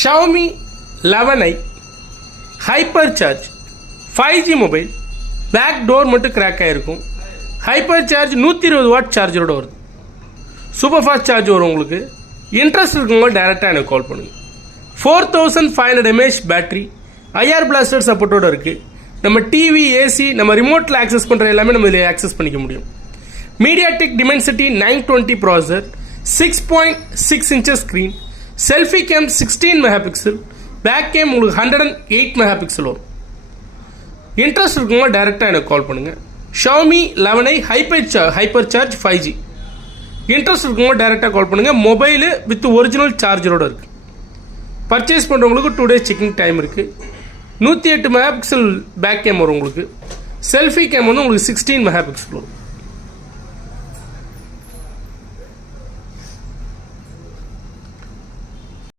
Xiaomi 11i hyper charge 5G mobile. Back door மட்டும் crack ஆகிருக்கும். Hyper charge 120 watt சார்ஜரோட வருது. சூப்பர் ஃபாஸ்ட் சார்ஜ் வரும் உங்களுக்கு. இன்ட்ரெஸ்ட் இருக்கவங்க டேரெக்டாக எனக்கு கால் பண்ணுங்கள். 4500 mAh பேட்டரி, IR பிளாஸ்டர் சப்போர்ட்டோட இருக்குது. நம்ம டிவி, ஏசி, நம்ம ரிமோட்டில் ஆக்சஸ் பண்ணுற எல்லாமே நம்ம இதில் ஆக்சஸ் பண்ணிக்க முடியும். MediaTek Dimensity 920 processor, 6.6 inches screen, selfie cam 16 megapixel, back cam உங்களுக்கு 108 மெகாபிக்சல் வரும். இன்ட்ரெஸ்ட் இருக்கவங்க டேரெக்டாக எனக்கு கால் பண்ணுங்கள். Xiaomi 11i hyper charge 5G. Interest இருக்கவங்க டேரெக்டாக கால் பண்ணுங்கள். மொபைலு வித் ஒரிஜினல் சார்ஜரோட இருக்குது. பர்ச்சேஸ் பண்ணுறவங்களுக்கு 2 days செக்கிங் டைம் இருக்குது. 108 மெகாபிக்சல் பேக் கேம் வரும் உங்களுக்கு. செல்ஃபி கேம் வந்து உங்களுக்கு 16 மெகாபிக்சல் வரும்.